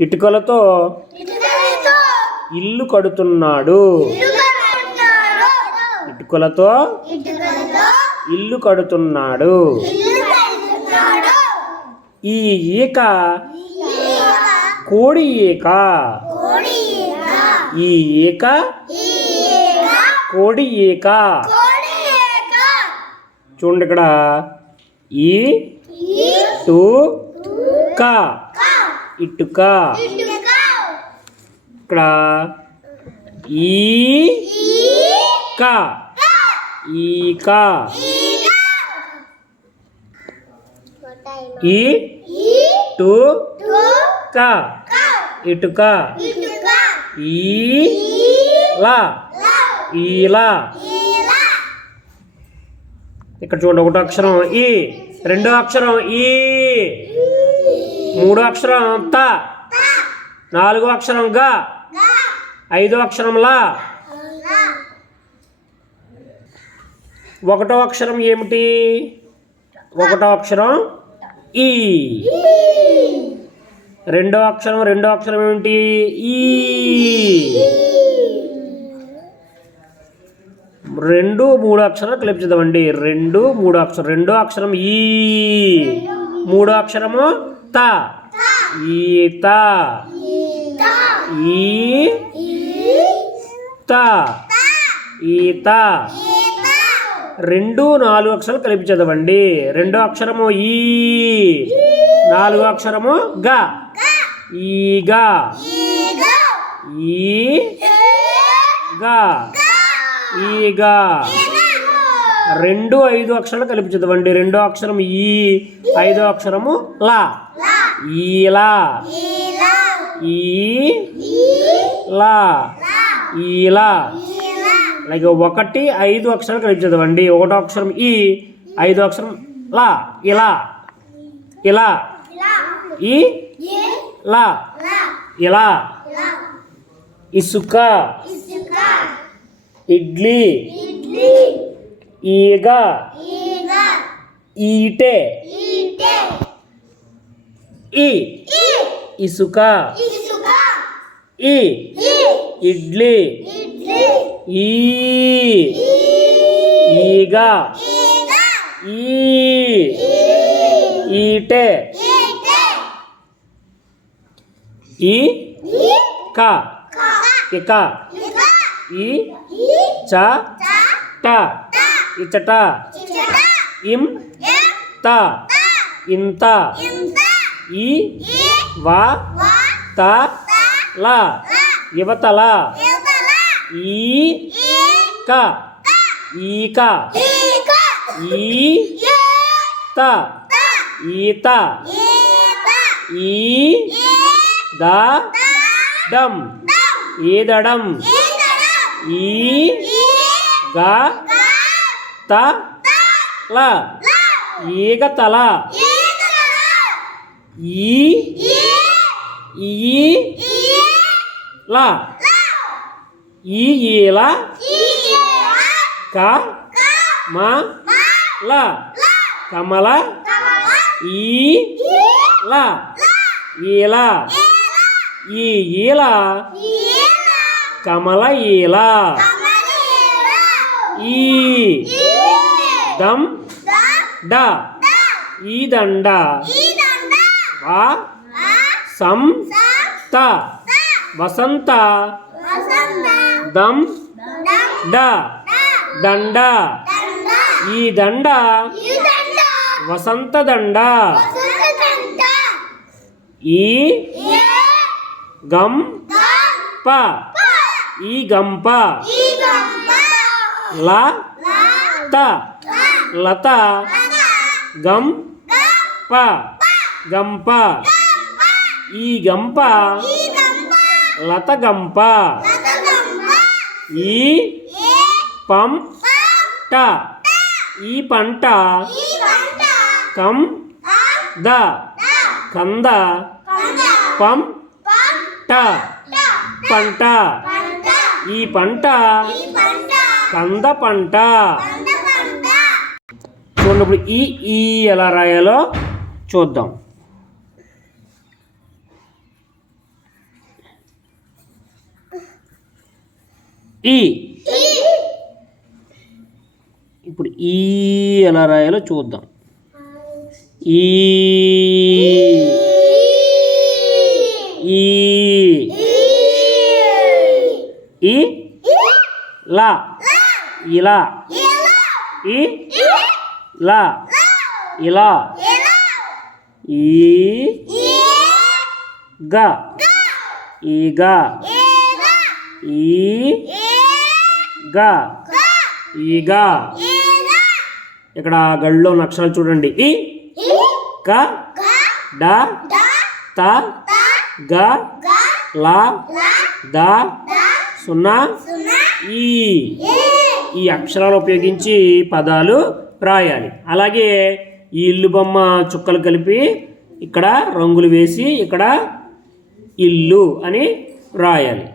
ఇటుకలతో ఇల్లు కడుతున్నాడు. ఇటుకలతో ఇల్లు కడుతున్నాడు. ఈ ఈక కోడి ఈక. ఈ ఈక కోడి ఈక. చూడండి ఇక్కడ ఈ టు క ఇటుక. ఇక్కడ ఈ క ఈక. ఈ టు క ఇటుక. ఈలా ఈలా. ఇక్కడ చూడండి, ఒకటో అక్షరం ఈ, రెండో అక్షరం ఈ, మూడో అక్షరం త, నాలుగో అక్షరం గ, ఐదో అక్షరం లా. ఒకటో అక్షరం ఏమిటి? ఒకటో అక్షరం ఈ. రెండో అక్షరం ఏమిటి? ఈ. రెండు మూడు అక్షరాలు కలిపి చదవండి. రెండు మూడు అక్షరం. రెండో అక్షరం ఈ, మూడో అక్షరము త. ఈత. ఈత. ఈత. రెండు నాలుగు అక్షరాలు కలిపి చదవండి. రెండో అక్షరము ఈ, నాలుగో అక్షరము గ. ఈగ. ఈగ. ఈగ. రెండు ఐదు అక్షరాలు కలిపి చదవండి. రెండో అక్షరం ఈ, ఐదో అక్షరము లా. ఈలా. ఈలా. ఈలా. అలాగే ఒకటి ఐదు అక్షరాలు కలిపి చదవండి. ఒకటో అక్షరం ఈ, ఐదో అక్షరం లా. ఇలా. ఇలా. ఈ లా. ఇలా. ఇసుక. ఇడ్లీ. ఈగ. ఈటె. ఈ ఇసుక. ఈ ఇడ్లీ. ఈ ఈగ. ఈ ఈటె. ఈ క ఇక. ఈ చ ట ఇచట. ఇం త ఇంత. ఈ వా త ల యువతల. ఈ క ఈక. ఈ త ఈత. ఈ ద డం ఈదడం. ఈ గ త ల ఈగతల. ఈ ల ఈ ఈల. క మ ల కమల. ఈ ల ఈల. ఈ ఈల కమల ఈల. ఈ దం డ ఈ దండ. వా సం త వసంత. దం డ దండ. ఈ దండ వసంత దండ. ఈ గం ప ఈ గంప. ల త లత. గం ప గంప. ఈ గంప లత గంప. ఈ పం ట ఈ పంట. కం ద కంద. పం ట పంట. ఈ పంట కంద పంట. చూడండి, ఈ ఎలా రాయాలో చూద్దాం. ఈ. ఇప్పుడు ఈ ఎలా రాయాలో చూద్దాం. ఈ ఈ ఈ లా ఇలా ఈ లా ఇలా ఈ గా ఈగా ఈ గా ఈగా. ఇక్కడ గళ్ళలో ఉన్న అక్షరాలు చూడండి. ఈ క డ త గ ల ద సున్నా ఈ. ఈ అక్షరాలు ఉపయోగించి పదాలు రాయాలి. అలాగే ఈ ఇల్లు బొమ్మ చుక్కలు కలిపి ఇక్కడ రంగులు వేసి ఇక్కడ ఇల్లు అని రాయాలి.